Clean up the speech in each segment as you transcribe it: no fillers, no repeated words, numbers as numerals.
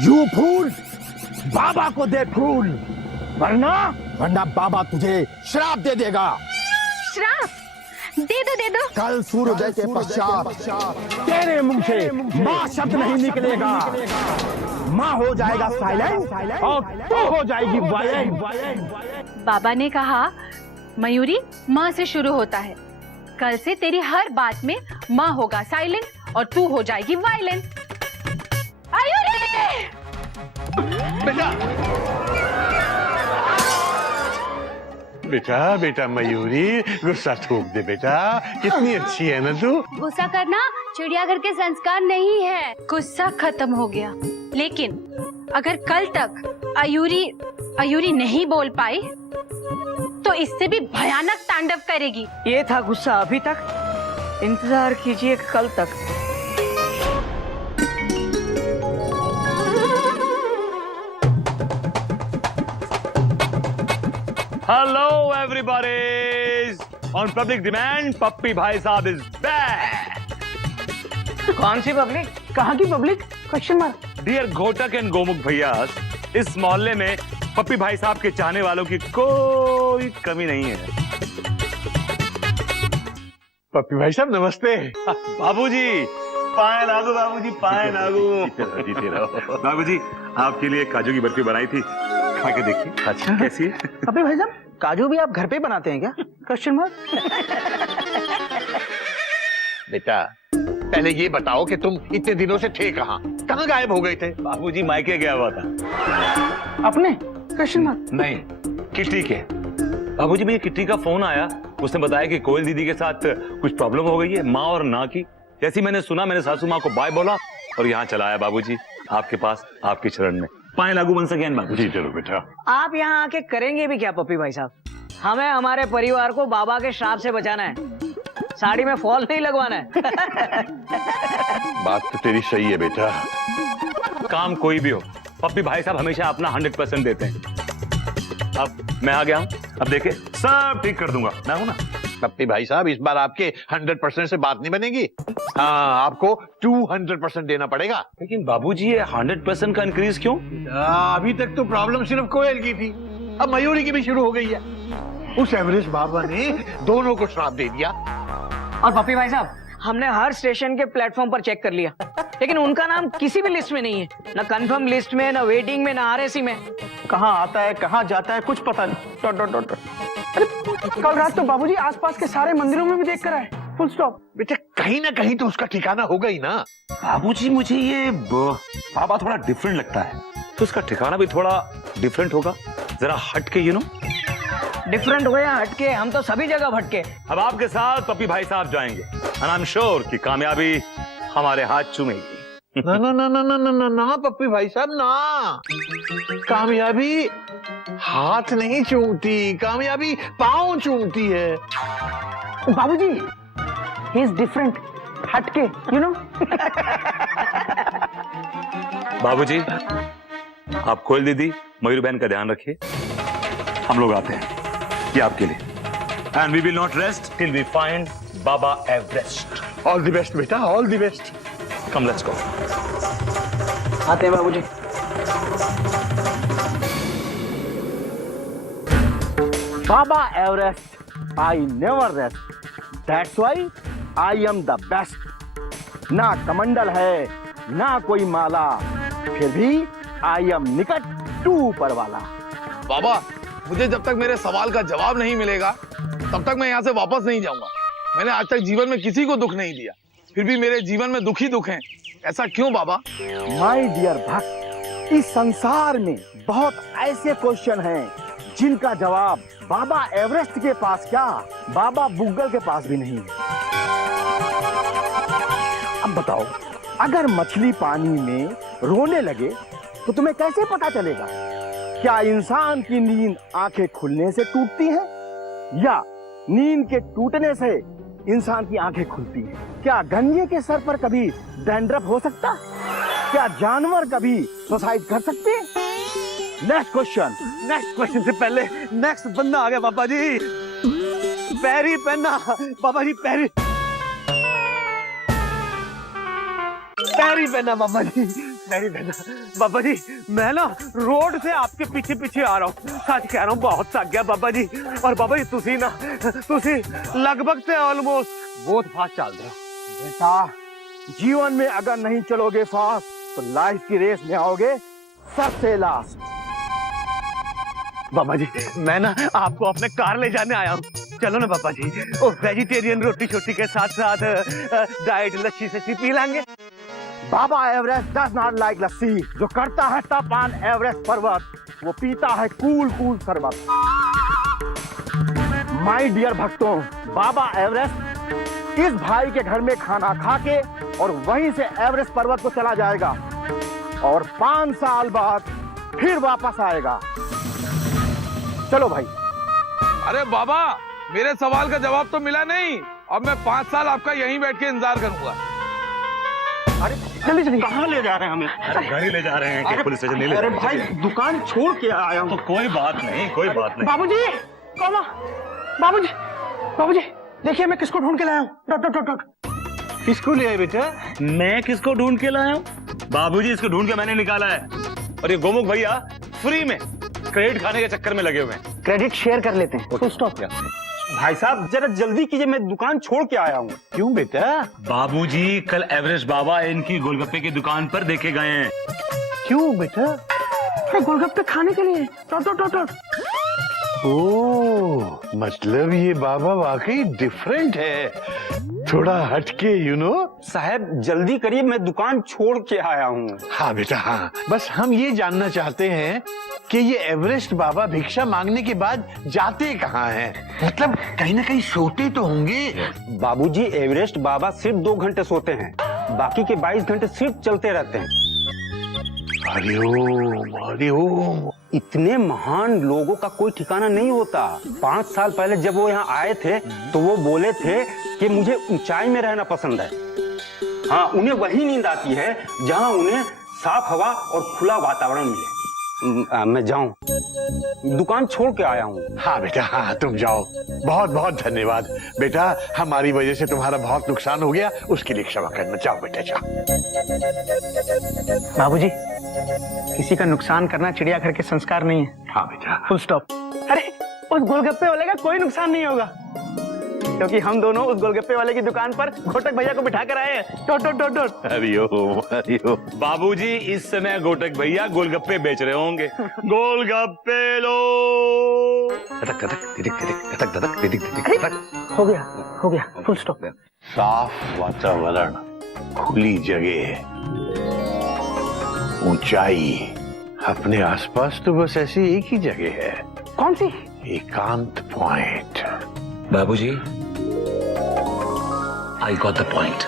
You fool, बाबा को दे फूल, वरना वरना बाबा तुझे श्राप दे देगा। श्राप? दे दो दे दो। कल सूर्योदय के पश्चात तेरे मुंह से माँ शब्द नहीं निकलेगा। माँ हो जाएगा साइलेंट और तू हो जाएगी वायलेंट। बाबा ने कहा मयूरी माँ से शुरू होता है। कल से तेरी हर बात में माँ होगा साइलेंट और तू हो जाएगी वायलेंट। मयूरी! बेटा बेटा बेटा मयूरी, गुस्सा थूक दे बेटा, कितनी अच्छी है ना तू। गुस्सा करना चिड़ियाघर के संस्कार नहीं है। गुस्सा खत्म हो गया, लेकिन अगर कल तक अयूरी नहीं बोल पाई तो इससे भी भयानक तांडव करेगी। ये था गुस्सा अभी तक, इंतजार कीजिए कल तक। Hello everybody! On public demand, पप्पी भाई साहब is back. कौन सी पब्लिक? कहाँ की पब्लिक? Question mark. Dear घोटक एंड गोमुख भैया, इस मोहल्ले में पप्पी भाई साहब के चाहने वालों की कोई कमी नहीं है। पप्पी भाई साहब नमस्ते। बाबूजी पाए लागू, बाबूजी पाए लागू। जीते रहो। बाबूजी आपके लिए काजू की बर्फी बनाई थी, खा के देखिए। अच्छा कैसी है? अबे भाई साहब, काजू भी आप घर पे बनाते हैं क्या? Question mark. बेटा पहले ये बताओ कि तुम इतने दिनों से थे कहाँ गायब हो गए थे? बाबूजी मायके गया हुआ था। अपने? Question mark. नहीं, किट्टी के। बाबूजी मुझे किट्टी का फोन आया, उसने बताया कि कोयल दीदी के साथ कुछ प्रॉब्लम हो गई है, माँ और ना की। जैसी मैंने सुना, मैंने सासू माँ को बाय बोला और यहाँ चला आया बाबूजी, आपके पास, आपके चरण में। पाए लागू बन सके बाबूजी। चलो बेटा। आप यहाँ आके करेंगे भी क्या पप्पी भाई साहब? हमें हमारे परिवार को बाबा के श्राप से बचाना है, साड़ी में फॉल नहीं लगवाना है। बात तो तेरी सही है बेटा। काम कोई भी हो, पप्पी भाई साहब हमेशा अपना 100% देते हैं। अब मैं आ गया हूँ, अब देखे सब ठीक कर दूंगा, मैं हूं ना। पप्पी भाई साहब इस बार आपके 100% से बात नहीं बनेगी। हाँ, आपको 200% देना पड़ेगा। लेकिन बाबूजी ये 100% का इंक्रीज क्यों? अभी तक तो प्रॉब्लम सिर्फ कोयल की थी, अब मयूरी की भी शुरू हो गई है। उस एवरेस्ट बाबा ने दोनों को श्राप दे दिया। और पप्पी भाई साहब, हमने हर स्टेशन के प्लेटफॉर्म पर चेक कर लिया, लेकिन उनका नाम किसी भी लिस्ट में नहीं है, ना कंफर्म लिस्ट में, ना वेटिंग में, ना आरएसी में। कहाँ आता है कहाँ जाता है कुछ पता नहीं। अरे कल रात तो बाबूजी आसपास के सारे मंदिरों में भी देख कर आए, फुल स्टॉप। बेटा कहीं ना कहीं तो उसका ठिकाना होगा ही ना। बाबूजी मुझे ये बाबा थोड़ा डिफरेंट लगता है, तो उसका ठिकाना भी थोड़ा डिफरेंट होगा, जरा हटके, यू नो। डिफरेंट हो या हटके, हम तो सभी जगह भटके। अब आपके साथ पप्पी भाई साहब जाएंगे, एंड आई एम श्योर कि कामयाबी हमारे हाथ चूमेगी। ना ना ना ना ना ना ना ना पप्पी भाई साहब ना, कामयाबी हाथ नहीं चूमती, कामयाबी पाँव चूमती है। बाबूजी ही इज डिफरेंट, हटके, यू नो। बाबूजी आप कोयल दीदी, मयूर बहन का ध्यान रखिए, हम लोग आते हैं, ये आपके लिए। And we will not rest till we find बाबा एवरेस्ट। ऑल द बेस्ट बेटा, all the best. Come let's go. आते हैं बाबूजी। बाबा Everest, I never rest, that's why I am the best. ना कमंडल है ना कोई माला, फिर भी आई एम निकट टू ऊपर वाला। बाबा मुझे जब तक मेरे सवाल का जवाब नहीं मिलेगा तब तक मैं यहाँ से वापस नहीं जाऊंगा। मैंने आज तक जीवन में किसी को दुख नहीं दिया, फिर भी मेरे जीवन में दुख ही दुख हैं। ऐसा क्यों बाबा? माय डियर भक्त, इस संसार में बहुत ऐसे क्वेश्चन हैं जिनका जवाब बाबा एवरेस्ट के पास क्या, बाबा बुग्गल के पास भी नहीं है। अब बताओ, अगर मछली पानी में रोने लगे तो तुम्हें कैसे पता चलेगा? क्या इंसान की नींद आंखें खुलने से टूटती है या नींद के टूटने से इंसान की आंखें खुलती हैं? क्या गंजे के सर पर कभी डैंड्रफ हो सकता? क्या जानवर कभी सुसाइड कर सकते हैं? नेक्स्ट क्वेश्चन से पहले नेक्स्ट बंदा आ गया बाबा जी। पैरी पहना बाबा जी, पैरी। पैरी पहना बाबा जी, पैरी पहना बाबा जी। मैं ना रोड से आपके पीछे पीछे आ रहा हूँ, सच कह रहा हूँ, बहुत थक गया बाबा जी। और बाबा जी तुसी लगभग से ऑलमोस्ट बहुत फास्ट चल रहे हो। बेटा, जीवन में अगर नहीं चलोगे फास्ट तो लाइफ की रेस में आओगे सबसे लास्ट। बाबा जी मैं ना आपको अपने कार ले जाने आया हूँ, चलो ना बाबा जी। ओ वेजिटेरियन रोटी छोटी के साथ साथ डाइट लस्सी से पी लेंगे। बाबा एवरेस्ट डज नॉट लाइक लस्सी। जो करता है तपान एवरेस्ट पर्वत, वो पीता है कूल कूल शरबत। माय डियर भक्तों, बाबा एवरेस्ट इस भाई के घर में खाना खा के और वहीं से एवरेस्ट पर्वत को चला जाएगा और 5 साल बाद फिर वापस आएगा। चलो भाई। अरे बाबा, मेरे सवाल का जवाब तो मिला नहीं। अब मैं 5 साल आपका यहीं बैठ के इंतजार करूंगा। अरे जल्दी जल्दी, कहाँ ले जा रहे हैं हमें? अरे घर ही ले जा रहे हैं, पुलिस स्टेशन नहीं ले जा अरे रहे भाई हैं। दुकान छोड़ के आया हूँ। तो कोई बात नहीं, कोई बात नहीं। बाबूजी, कौन? बाबूजी, बाबूजी देखिए मैं किसको ढूंढ के लाया हूँ। Dot dot dot dot. किसको ले आए बेटा? मैं किसको ढूंढ के लाया हूँ? बाबूजी इसको ढूंढ के मैंने निकाला है। और ये गोमुख भैया फ्री में क्रेडिट खाने के चक्कर में लगे हुए हैं। क्रेडिट शेयर कर लेते हैं। Full stop. भाई साहब जरा जल्दी कीजिए, मैं दुकान छोड़ के आया हूँ। क्यों बेटा? बाबूजी कल एवरेस्ट बाबा इनकी गोलगप्पे की दुकान पर देखे गए हैं। क्यों बेटा? अरे गोलगप्पे खाने के लिए। Dot dot dot dot. Oh, मतलब ये बाबा वाकई डिफरेंट है, थोड़ा हटके, यू नो। साहब जल्दी करिए, मैं दुकान छोड़ के आया हूँ। हाँ बेटा हाँ, बस हम ये जानना चाहते हैं कि ये एवरेस्ट बाबा भिक्षा मांगने के बाद जाते कहाँ हैं? मतलब कहीं ना कहीं सोते तो होंगे। बाबूजी एवरेस्ट बाबा सिर्फ 2 घंटे सोते हैं, बाकी के 22 घंटे सिर्फ चलते रहते हैं। हरिओम हरिओम। इतने महान लोगों का कोई ठिकाना नहीं होता। 5 साल पहले जब वो यहाँ आए थे तो वो बोले थे कि मुझे ऊंचाई में रहना पसंद है। हाँ, उन्हें वही नींद आती है जहाँ उन्हें साफ हवा और खुला वातावरण मिले। मैं जाऊं, दुकान छोड़ के आया हूँ। हाँ बेटा हाँ, तुम जाओ। बहुत बहुत धन्यवाद बेटा, हमारी वजह से तुम्हारा बहुत नुकसान हो गया, उसके लिए क्षमा करना। जाओ बेटा जाओ। बाबूजी किसी का नुकसान करना चिड़ियाघर के संस्कार नहीं है। हाँ बेटा। Full stop. अरे उस गोलगप्पे वाले का कोई नुकसान नहीं होगा, क्योंकि हम दोनों उस गोलगप्पे वाले की दुकान पर घोटक भैया को बिठा कर आए हैं। Dot dot dot dot. Hariom Hariom. बाबूजी इस समय गोटक भैया गोलगप्पे बेच रहे होंगे। गोलगप्पे लो। धड़क धड़क दिदिक दिदिक धड़क धड़क दिदिक दिदिक धड़क। हो गया फुल स्टॉप। साफ वातावरण, खुली जगह, ऊंचाई, अपने आसपास तो बस ऐसी एक ही जगह है। कौन सी? एकांत पॉइंट। बाबूजी I got the point.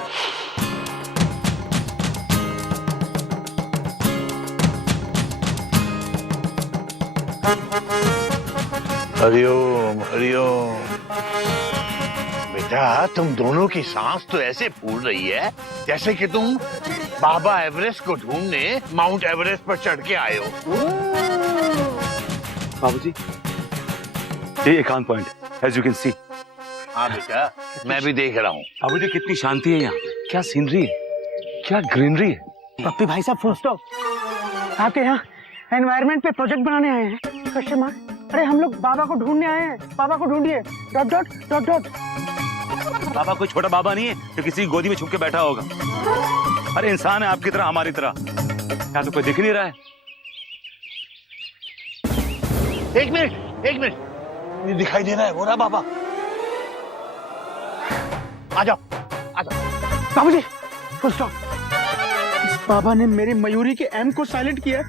Hariom Hariom. बेटा तुम दोनों की सांस तो ऐसे फूल रही है जैसे कि तुम बाबा एवरेस्ट को ढूंढने माउंट एवरेस्ट पर चढ़ के आए हो। बाबूजी ये एकांत point, as you can see. हाँ बेटा मैं भी देख रहा हूँ। बाबूजी कितनी शांति है यहाँ, क्या सीनरी है, क्या ग्रीनरी है। पप्पी भाई साहब फुल स्टॉप। आपके यहाँ एनवायरनमेंट पे प्रोजेक्ट बनाने आए हैं? Question mark. अरे हम लोग बाबा को ढूंढने आए हैं, बाबा को ढूंढिए। Dot dot dot dot. बाबा कोई छोटा बाबा नहीं है जो किसी गोदी में छुप के बैठा होगा। अरे इंसान है आपकी तरह, हमारी तरह। यहाँ तो कोई दिख नहीं रहा है। एक मिनट, ये दिखाई दे रहा है, वो रहा बाबा। आ जाओ। बाबूजी फुल स्टॉप। इस बाबा ने मेरी मयूरी के एम को साइलेंट किया,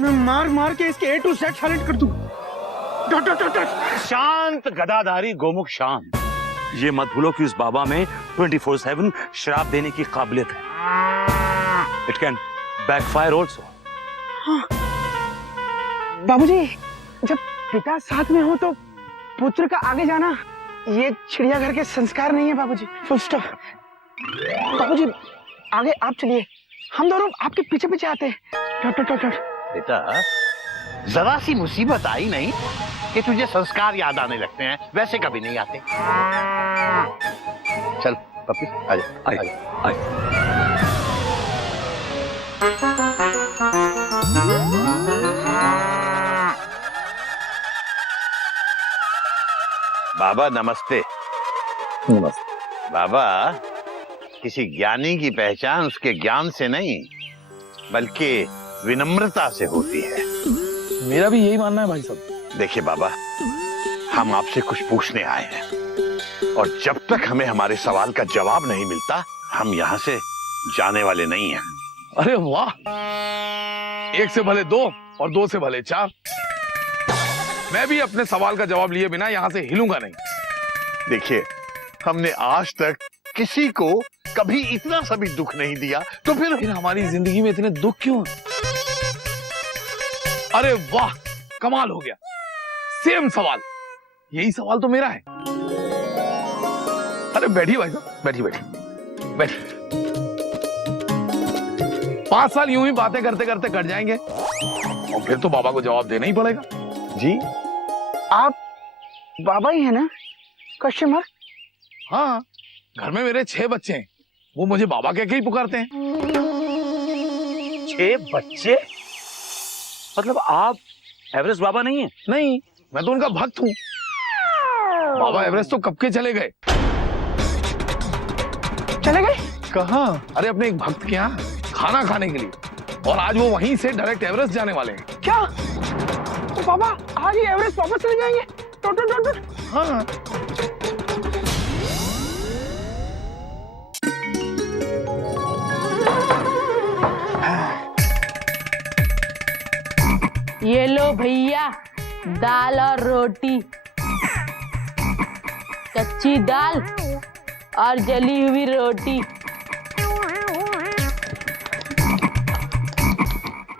मैं मार मार के इसके A to Z साइलेंट कर दूं। Dot dot dot dot. शांत गदाधारी गोमुख शांत। ये मत भूलो कि उस बाबा में 24/7 शराब देने की काबिलियत है। It can backfire also. बाबूजी जब पिता साथ में हो तो पुत्र का आगे जाना, ये चिड़ियाघर के संस्कार नहीं है बाबूजी। Full stop. बाबूजी आगे आप चलिए, हम दोनों आपके पीछे पीछे आते हैं। Dot dot dot dot. बेटा जरा सी मुसीबत आई नहीं कि तुझे संस्कार याद आने लगते हैं, वैसे कभी नहीं आते। चल पप्पी आजा। बाबा नमस्ते। नमस्ते। बाबा, किसी ज्ञानी की पहचान उसके ज्ञान से नहीं बल्कि विनम्रता से होती है। मेरा भी यही मानना है भाई साहब। देखिए बाबा, हम आपसे कुछ पूछने आए हैं और जब तक हमें हमारे सवाल का जवाब नहीं मिलता हम यहाँ से जाने वाले नहीं हैं। अरे वाह, एक से भले दो और दो से भले चार। मैं भी अपने सवाल का जवाब लिए बिना यहाँ से हिलूंगा नहीं। देखिए, हमने आज तक किसी को कभी इतना सा भी दुख नहीं दिया, तो फिर हमारी जिंदगी में इतने दुख क्यों? अरे वाह, कमाल हो गया। सेम सवाल, यही सवाल तो मेरा है। अरे बैठिए भाई साहब, बैठिए बैठिए बैठिए। 5 साल यूं ही बातें करते करते कट जाएंगे और फिर तो बाबा को जवाब देना ही पड़ेगा। जी, आप बाबा ही है ना? Question mark. हाँ, घर में मेरे 6 बच्चे हैं, वो मुझे बाबा कह के ही पुकारते हैं। 6 बच्चे? मतलब आप एवरेस्ट बाबा नहीं है? नहीं, मैं तो उनका भक्त हूँ। बाबा एवरेस्ट तो कब के चले गए। चले गए? कहाँ? अरे अपने एक भक्त के यहाँ खाना खाने के लिए, और आज वो वहीं से डायरेक्ट एवरेस्ट जाने वाले हैं। क्या? तो बाबा आज ही एवरेस्ट वापस चले जाएंगे? टोटल। हाँ। ये लो भैया, दाल और रोटी, कच्ची दाल और जली हुई रोटी।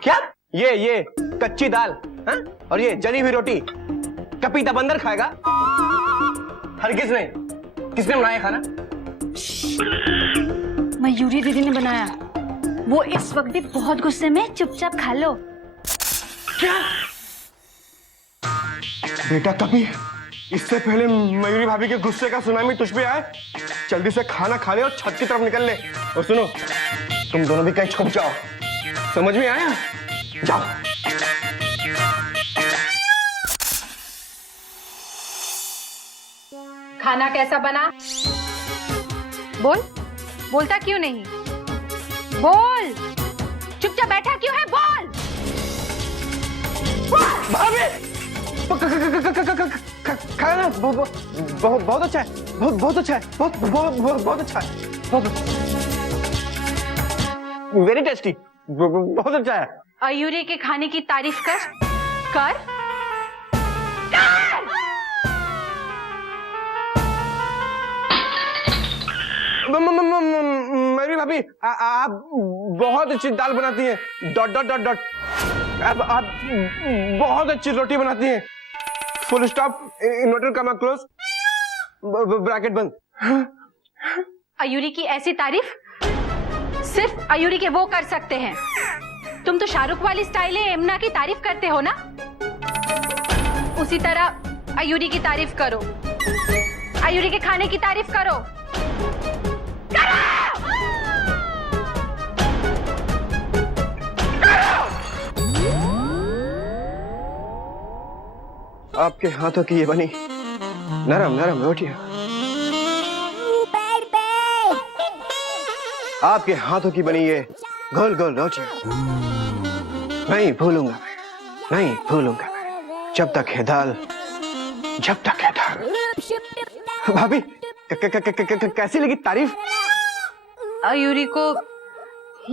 क्या? ये कच्ची दाल, हाँ? और ये जली हुई रोटी कपीता बंदर खाएगा? हरगिज नहीं। किसने बनाया खाना? मयूरी दीदी ने बनाया। वो इस वक्त भी बहुत गुस्से में, चुपचाप खा लो। क्या? बेटा कभी इससे पहले मयूरी भाभी के गुस्से का सुनामी तुझ पे आए, जल्दी से खाना खा ले और छत की तरफ निकल ले। और सुनो, तुम दोनों भी कहीं छुप जाओ, समझ में आया? जाओ। खाना कैसा बना? बोल, बोलता क्यों नहीं? बोल, चुपचाप बैठा क्यों है? बोल। भाभी, खाना बहुत अच्छा है, बहुत अच्छा है, बहुत अच्छा है, वेरी टेस्टी, बहुत अच्छा है। अयूरी के खाने की तारीफ कर। मेरी भाभी, आप बहुत अच्छी दाल बनाती हैं। Dot dot dot dot. आप बहुत अच्छी रोटी बनाती हैं। फुल स्टॉप, इन्वर्टर कमा क्लोज, ब्रैकेट बंद। अयूरी की ऐसी तारीफ सिर्फ अयूरी के वो कर सकते हैं। तुम तो शाहरुख वाली स्टाइल है, एमना की तारीफ करते हो ना, उसी तरह अयूरी की तारीफ करो। अयूरी के खाने की तारीफ करो। आपके हाथों की ये बनी नरम नरम रोटियां, आपके हाथों की बनी ये गोल गोल रोटियां नहीं भूलूंगा, नहीं भूलूंगा जब तक है दाल, जब तक है दाल। भाभी कैसी लगी तारीफ? अयूरी को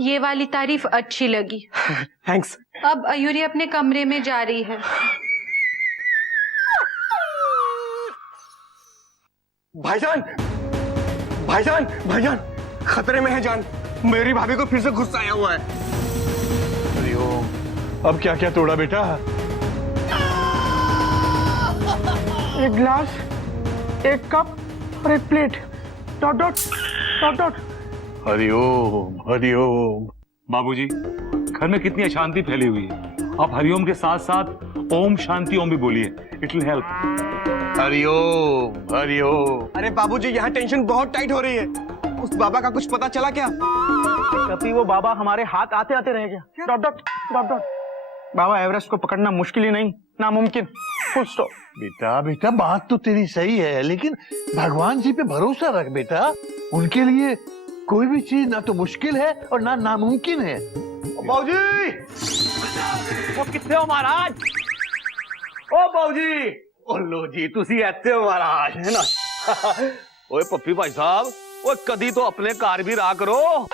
ये वाली तारीफ अच्छी लगी। थैंक्स। अब अयूरी अपने कमरे में जा रही है। भाईजान, भाईजान, भाईजान, खतरे में है जान। मेरी भाभी को फिर से गुस्सा आया हुआ है। अब क्या क्या तोड़ा बेटा? एक गिलास, एक कप और एक plate. Dot dot dot dot. Hariom Hariom. बाबूजी, घर में कितनी अशांति फैली हुई है। आप हरिओम के साथ साथ ओम शांति ओम भी बोलिए, it will help. Hariom Hariom. अरे बाबूजी, यहाँ टेंशन बहुत टाइट हो रही है। उस बाबा का कुछ पता चला क्या? कभी वो बाबा हमारे हाथ आते आते रह गया। Dot dot dot dot. बाबा एवरेस्ट को पकड़ना मुश्किल ही नहीं, नामुमकिन। Full stop. बेटा बेटा बात तो तेरी सही है, लेकिन भगवान जी पे भरोसा रख बेटा। उनके लिए कोई भी चीज ना तो मुश्किल है और ना नामुमकिन है। बाबूजी, वो कितने हो महाराज? ओ बाबूजी, ओ लो जी, तुसी ऐसे हो महाराज, है ना? ओए पप्पी भाई साहब, ओए कदी तो अपने कार भी रहा करो।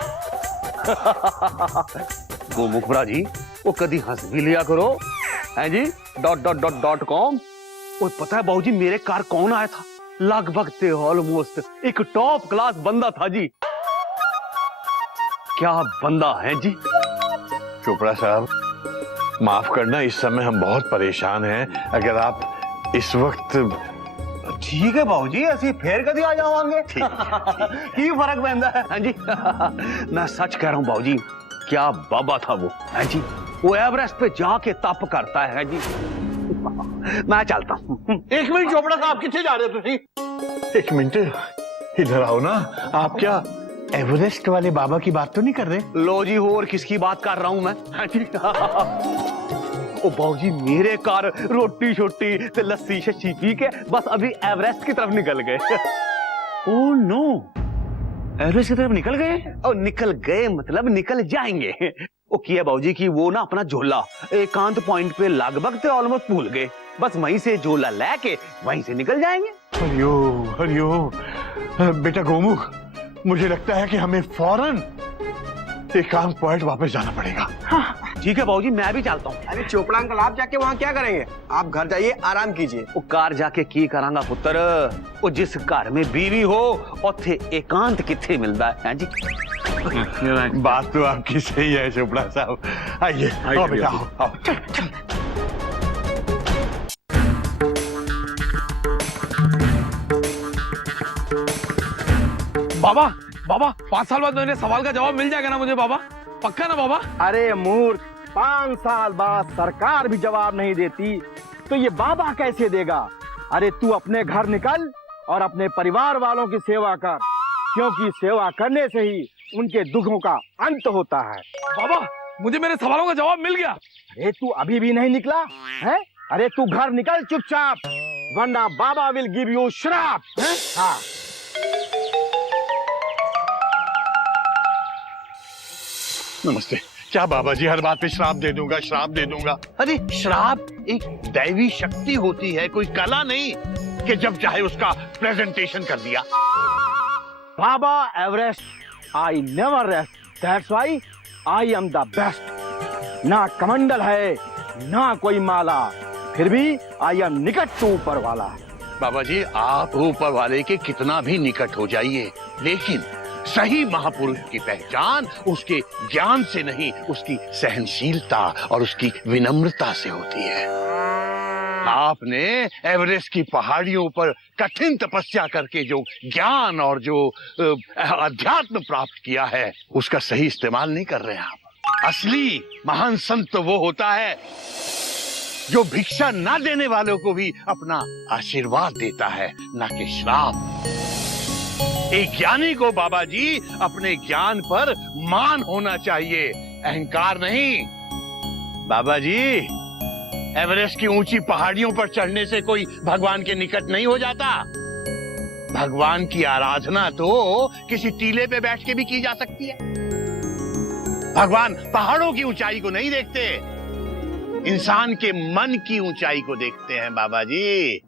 गोमुख भरा जी, वो कदी हंस भी लिया करो, हैं जी? .com। ओए पता है बाबूजी, मेरे कार कौन आया था? लगभग थे ऑलमोस्ट एक टॉप क्लास बंदा था जी। क्या बंदा है जी। चोपड़ा साहब, माफ करना, इस समय हम बहुत परेशान हैं। अगर आप इस वक्त ठीक है बाबूजी, ऐसी फेर कभी आ जाओगे। की फर्क पैंदा है। हाँ जी। मैं सच कह रहा हूँ बाबूजी, क्या बाबा था वो। हाँ जी, वो एवरेस्ट पे जाके तप करता है जी। मैं चलता हूँ। एक मिनट चोपड़ा साहब, कितने जा रहे हो तुसी? एक मिनट इधर आओ ना। आप क्या एवरेस्ट वाले बाबा की बात तो नहीं कर रहे? लो जी, और किसकी बात कर रहा हूँ मैं? हाँ जी। ओ बाबूजी, मेरे कार रोटी छोटी ते लस्सी शस्सी पी के बस अभी एवरेस्ट की तरफ निकल गए। ओह नो, एवरेस्ट की तरफ निकल गए? और निकल गए मतलब निकल जाएंगे। ओ किया बाबूजी की वो ना अपना झोला एकांत पॉइंट पे लगभग थे ऑलमोस्ट भूल गए। बस वहीं से झोला लेके वहीं से निकल जाएंगे। हरियो हरियो। बेटा गोमुख, मुझे लगता है कि हमें फौरन एकांत पॉइंट वापस जाना पड़ेगा। हाँ, ठीक है बाबूजी, मैं भी चलता हूँ। अरे चोपड़ा अंकल, आप जाके वहाँ क्या करेंगे? आप घर जाइए, आराम कीजिए। वो कार जाके की करांगा पुत्र। वो जिस घर में बीवी हो उथे एकांत किथे मिलता है जी। बात तो आपकी सही है चोपड़ा साहब। आइए, आओ बेटा, आओ, आओ। चल, चल। बाबा बाबा, 5 साल बाद मेरे सवाल का जवाब मिल जाएगा ना मुझे बाबा? पक्का ना बाबा? अरे मूर्ख, 5 साल बाद सरकार भी जवाब नहीं देती तो ये बाबा कैसे देगा? अरे तू अपने घर निकल और अपने परिवार वालों की सेवा कर, क्योंकि सेवा करने से ही उनके दुखों का अंत होता है। बाबा, मुझे मेरे सवालों का जवाब मिल गया। अरे तू अभी भी नहीं निकला है? अरे तू घर निकल चुपचाप, वरना बाबा विल गिव यू श्राप। हाँ। नमस्ते। क्या बाबा जी, हर बात पे श्राप दे दूंगा, श्राप दे दूंगा? अरे श्राप एक दैवी शक्ति होती है, कोई कला नहीं कि जब चाहे उसका प्रेजेंटेशन कर दिया। बाबा Everest, I never rest, that's why I am the best. ना कमंडल है ना कोई माला, फिर भी आई एम निकट टू ऊपर वाला। बाबा जी, आप ऊपर वाले के कितना भी निकट हो जाइए, लेकिन सही महापुरुष की पहचान उसके ज्ञान से नहीं, उसकी सहनशीलता और उसकी विनम्रता से होती है। आपने एवरेस्ट की पहाड़ियों पर कठिन तपस्या करके जो ज्ञान और जो अध्यात्म प्राप्त किया है, उसका सही इस्तेमाल नहीं कर रहे हैं आप। असली महान संत तो वो होता है जो भिक्षा ना देने वालों को भी अपना आशीर्वाद देता है, ना कि श्राप। एक ज्ञानी को बाबा जी अपने ज्ञान पर मान होना चाहिए, अहंकार नहीं। बाबा जी, एवरेस्ट की ऊंची पहाड़ियों पर चढ़ने से कोई भगवान के निकट नहीं हो जाता। भगवान की आराधना तो किसी टीले पे बैठ के भी की जा सकती है। भगवान पहाड़ों की ऊंचाई को नहीं देखते, इंसान के मन की ऊंचाई को देखते हैं बाबा जी।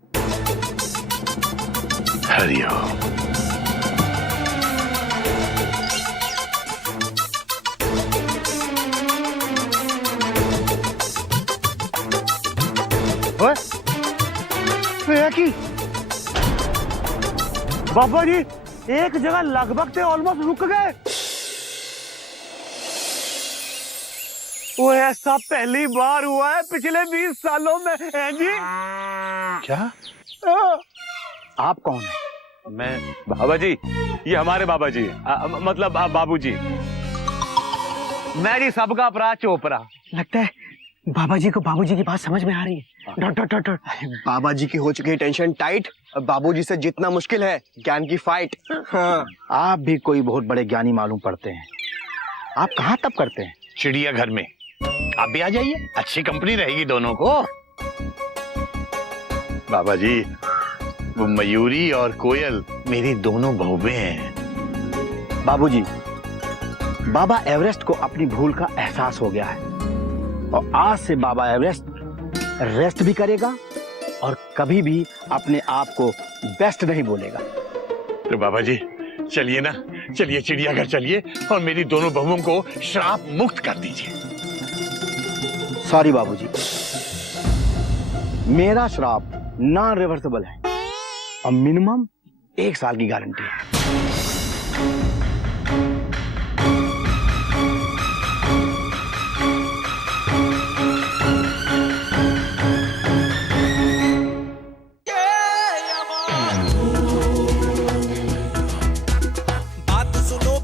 हरिओम। की बाबा जी एक जगह लगभग थे ऑलमोस्ट रुक गए। वो ऐसा पहली बार हुआ है पिछले 20 सालों में है जी। क्या? आप कौन है? मैं बाबा जी, ये हमारे बाबा जी मतलब बाबू जी। मैं जी सबका अपराध चोपड़ा। लगता है बाबा जी को बाबूजी की बात समझ में आ रही है। बाबा जी की हो चुकी है टेंशन टाइट। अब बाबूजी से जितना मुश्किल है ज्ञान की फाइट। हाँ। आप भी कोई बहुत बड़े ज्ञानी मालूम पड़ते हैं। आप कहाँ तब करते हैं? चिड़ियाघर में। आप भी आ जाइए, अच्छी कंपनी रहेगी दोनों को। बाबा जी, वो मयूरी और कोयल मेरी दोनों बहुएं हैं। बाबूजी, बाबा एवरेस्ट को अपनी भूल का एहसास हो गया है और आज से बाबा एवरेस्ट रेस्ट भी करेगा और कभी भी अपने आप को बेस्ट नहीं बोलेगा। तो बाबा जी चलिए ना, चलिए चिड़ियाघर चलिए और मेरी दोनों बहुओं को श्राप मुक्त कर दीजिए। सॉरी बाबूजी, मेरा श्राप नॉन रिवर्सिबल है और मिनिमम 1 साल की गारंटी है।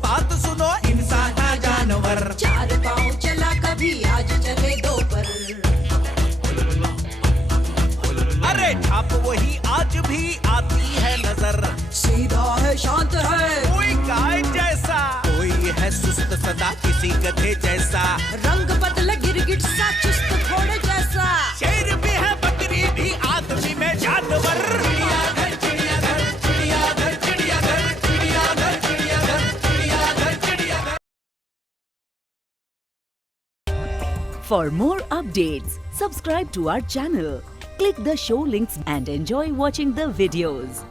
बात सुनो इंसान का जानवर, 4 पाँव चला कभी आज चले 2 पर। अरे छाप वही आज भी आती है नजर, सीधा है शांत है कोई गाय जैसा, कोई है सुस्त सदा किसी गधे जैसा, रंग बदले गिरगिट सा चुस्त घोड़े जैसा, शेर भी है बकरी भी आदमी में जानवर। चिड़ियाघर चिड़ियाघर चिड़ियाघर चिड़ियाघर चिड़ियाघर चिड़ियाघर चिड़ियाघर चिड़ियाघर। For more updates, subscribe to our channel, click the show links and enjoy watching the videos.